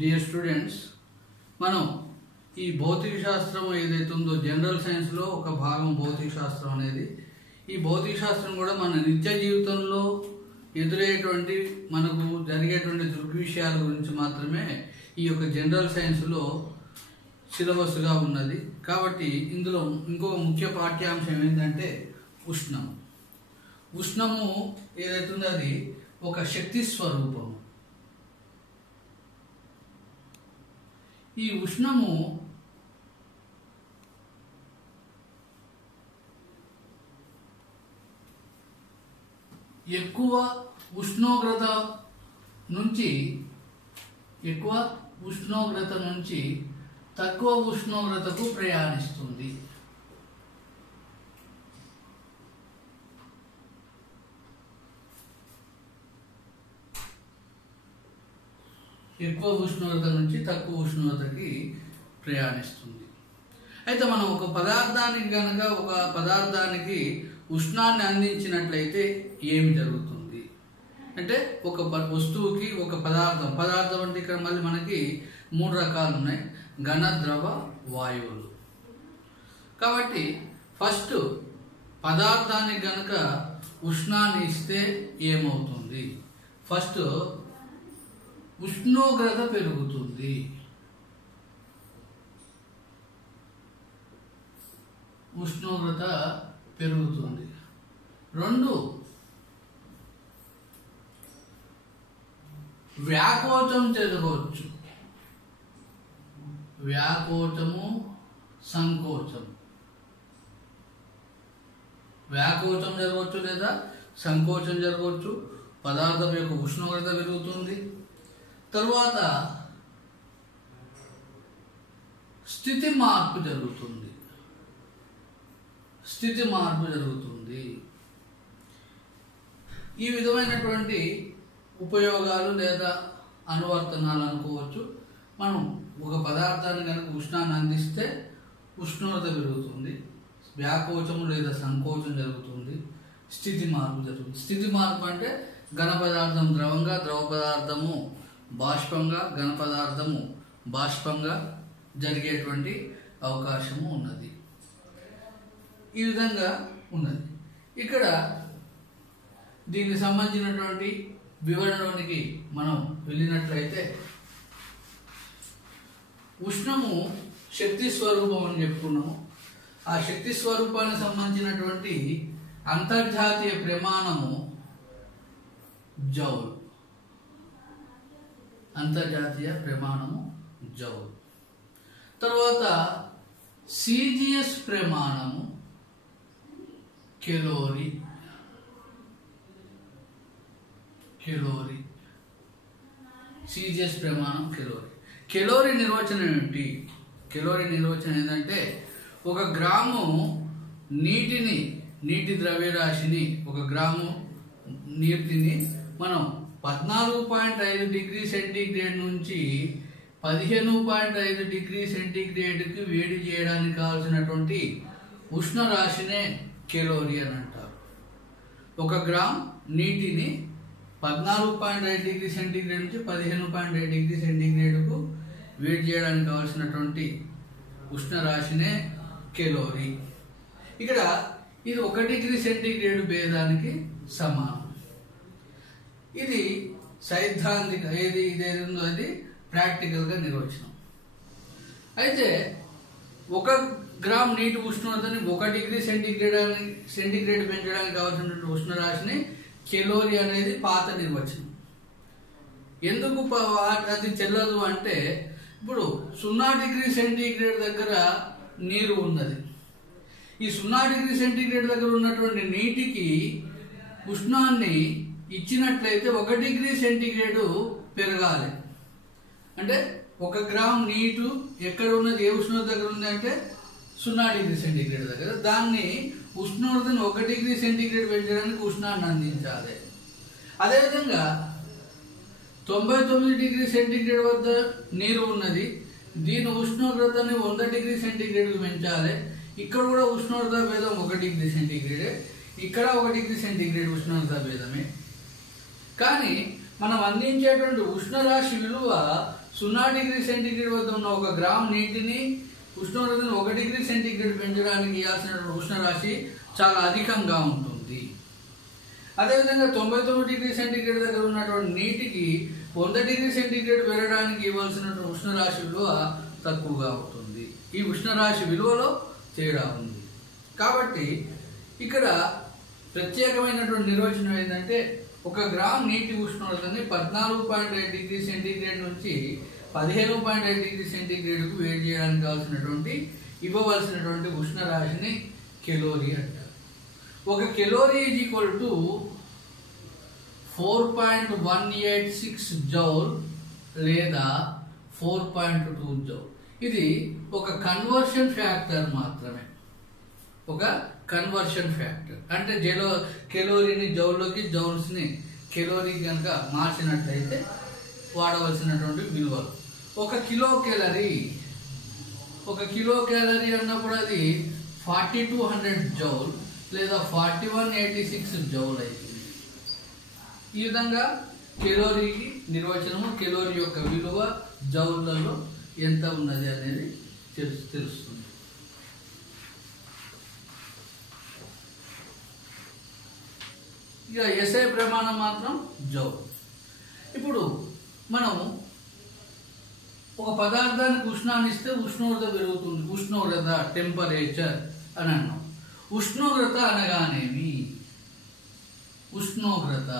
Dear students, మనం ఈ భౌతిక శాస్త్రం ఏదైతే ఉందో జనరల్ సైన్స్లో ఒక భాగం భౌతిక శాస్త్రం అనేది. ఈ భౌతిక శాస్త్రం కూడా మన నిత్య జీవితంలో ఎదురయ్యేటువంటి మనకు జరిగేటువంటి దృగ్విషయాల గురించి మాత్రమే ఈ యొక్క జనరల్ సైన్స్లో సిలబస్గా ఉన్నది. కాబట్టి ఇందులో ఇంకొక ముఖ్య పాఠ్యాంశం ఏంటంటే ఉష్ణము. ఉష్ణము ఏదైతే ఉందో అది ఒక శక్తి స్వరూపము. ఈ ఉష్ణము ఎక్కువ ఉష్ణోగ్రత నుంచి తక్కువ ఉష్ణోగ్రతకు ప్రయాణిస్తుంది. ఎక్కువ ఉష్ణోగ్రత నుంచి తక్కువ ఉష్ణోగ్రతకి ప్రయాణిస్తుంది. అయితే మనం ఒక పదార్థానికి ఉష్ణాన్ని అందించినట్లయితే ఏమి జరుగుతుంది అంటే, ఒక వస్తువుకి ఒక పదార్థం అంటే ఇక్కడ మళ్ళీ మనకి 3 రకాలు ఉన్నాయి: ఘన, ద్రవ, వాయువులు. కాబట్టి ఫస్ట్ పదార్థానికి గనక ఉష్ణాన్ని ఇస్తే ఏమవుతుంది? ఫస్ట్ ఉష్ణోగ్రత పెరుగుతుంది. ఉష్ణోగ్రత పెరుగుతుంది. 2, వ్యాకోచం జరగవచ్చు. వ్యాకోచము, సంకోచం. వ్యాకోచం జరగవచ్చు లేదా సంకోచం జరగవచ్చు. పదార్థం యొక్క ఉష్ణోగ్రత పెరుగుతుంది. తరువాత స్థితి మార్పు జరుగుతుంది. ఈ విధమైనటువంటి ఉపయోగాలు లేదా అనువర్తనాలు అనుకోవచ్చు. మనం ఒక పదార్థాన్ని కనుక ఉష్ణాన్ని అందిస్తే ఉష్ణోగ్రత పెరుగుతుంది, వ్యాకోచము లేదా సంకోచం జరుగుతుంది, స్థితి మార్పు జరుగుతుంది. స్థితి మార్పు అంటే ఘన పదార్థం ద్రవంగా, ద్రవ పదార్థము బాష్పంగా, ఘన పదార్థము బాష్పంగా జరిగేటువంటి అవకాశము ఉన్నది. ఈ విధంగా ఉన్నది. ఇక్కడ దీనికి సంబంధించినటువంటి వివరణలోనికి మనం వెళ్ళినట్లయితే, ఉష్ణము శక్తి స్వరూపం అని చెప్పుకున్నాము. ఆ శక్తి స్వరూపానికి సంబంధించినటువంటి అంతర్జాతీయ ప్రమాణము జౌల్. అంతర్జాతీయ ప్రమాణము జౌల్. తర్వాత సిజిఎస్ ప్రమాణము కెలోరీ. సిజిఎస్ ప్రమాణం కెలోరీ. కెలోరీ నిర్వచనం ఏమిటి? కెలోరీ నిర్వచనం ఏంటంటే, 1 గ్రాము నీటి ద్రవ్యరాశిని, 1 గ్రాము నీటిని మనం 14.5 డిగ్రీ సెంటీగ్రేడ్ నుంచి 15.5 డిగ్రీ సెంటీగ్రేడ్కి వేడి చేయడానికి కావాల్సినటువంటి ఉష్ణ రాశినే కెలోరీ అని అంటారు. 1 గ్రామ్ నీటిని 14.5 డిగ్రీ సెంటీగ్రేడ్ నుంచి 15.5 డిగ్రీ సెంటీగ్రేడ్కు వేడి చేయడానికి కావాల్సినటువంటి ఉష్ణ రాశినే కెలోరీ. ఇక్కడ ఇది 1 డిగ్రీ సెంటీగ్రేడ్ భేదానికి సమానం. ఇది సైద్ధాంతిక ఇదేందో అది ప్రాక్టికల్గా నిర్వచనం. అయితే 1 గ్రామ్ నీటి ఉష్ణోగ్రతని 1 డిగ్రీ సెంటీగ్రేడ్ పెంచడానికి కావాల్సినటువంటి ఉష్ణ రాశిని కెలోరీ అనేది పాత నిర్వచనం. ఎందుకు అది చెల్లదు అంటే, ఇప్పుడు 0 డిగ్రీ సెంటీగ్రేడ్ దగ్గర నీరు ఉన్నది. ఈ 0 డిగ్రీ సెంటీగ్రేడ్ దగ్గర ఉన్నటువంటి నీటికి ఉష్ణాన్ని ఇచ్చినట్లయితే 1 డిగ్రీ సెంటీగ్రేడ్ పెరగాలి. అంటే 1 గ్రామ్ నీటు ఎక్కడ ఉన్నది, ఏ ఉష్ణోగ్రత దగ్గర ఉంది అంటే 0 డిగ్రీ సెంటీగ్రేడ్ దగ్గర. దాన్ని ఉష్ణోగ్రతను 1 డిగ్రీ సెంటీగ్రేడ్ పెంచడానికి ఉష్ణాన్ని అందించాలి. అదేవిధంగా 99 డిగ్రీ సెంటీగ్రేడ్ వద్ద నీరు ఉన్నది. దీని ఉష్ణోగ్రతని 100 డిగ్రీ సెంటీగ్రేడ్కి పెంచాలి. ఇక్కడ కూడా ఉష్ణోగ్రత భేదం 1 డిగ్రీ సెంటీగ్రేడే, ఇక్కడ 1 డిగ్రీ సెంటీగ్రేడ్ ఉష్ణోగ్రత భేదమే. కానీ మనం అందించేటువంటి ఉష్ణరాశి విలువ 0 డిగ్రీ సెంటీగ్రేడ్ వద్ద ఉన్న 1 గ్రామ్ నీటిని ఉష్ణోగ్రతను 1 డిగ్రీ సెంటీగ్రేడ్ పెంచడానికి ఇవ్వాల్సిన ఉష్ణరాశి చాలా అధికంగా ఉంటుంది. అదేవిధంగా 99 డిగ్రీ సెంటీగ్రేడ్ దగ్గర ఉన్నటువంటి నీటికి 100 డిగ్రీ సెంటీగ్రేడ్ పెరగడానికి ఇవ్వాల్సిన ఉష్ణరాశి విలువ తక్కువగా ఉంటుంది. ఈ ఉష్ణరాశి విలువలో తేడా ఉంది. కాబట్టి ఇక్కడ ప్రత్యేకమైనటువంటి నిర్వచనం ఏంటంటే 1 గ్రామ్ నీటి ఉష్ణోగ్రతని 14.5 డిగ్రీ సెంటీగ్రేడ్ నుంచి 15.5 డిగ్రీ సెంటీగ్రేడ్కు వేడి చేయడానికి ఇవ్వవలసినటువంటి ఉష్ణరాశిని కెలోరీ అంటారు. 1 calorie is equal to 4.186 joule లేదా 4.2 జౌల్. ఇది ఒక కన్వర్షన్ ఫ్యాక్టర్ మాత్రమే. ఒక కన్వర్షన్ ఫ్యాక్టర్ అంటే కెలోరీని జౌల్లోకి, జౌల్స్ని కెలోరీ కనుక మార్చినట్లయితే వాడవలసినటువంటి విలువలు. 1 కిలో క్యాలరీ అన్నప్పుడు అది 4200 జౌల్ లేదా 4186 జౌల్ అవుతుంది. ఈ విధంగా కెలోరీకి నిర్వచనము, కెలోరీ యొక్క విలువ జౌల్లలో ఎంత ఉన్నది అనేది తెలుస్తుంది. ఇక ఎస్ఐ ప్రమాణం మాత్రం జౌల్. ఇప్పుడు మనం ఒక పదార్థానికి ఉష్ణాన్ని ఇస్తే ఉష్ణోగ్రత పెరుగుతుంది. ఉష్ణోగ్రత, టెంపరేచర్ అని అన్నాం. ఉష్ణోగ్రత అనగానేమి? ఉష్ణోగ్రత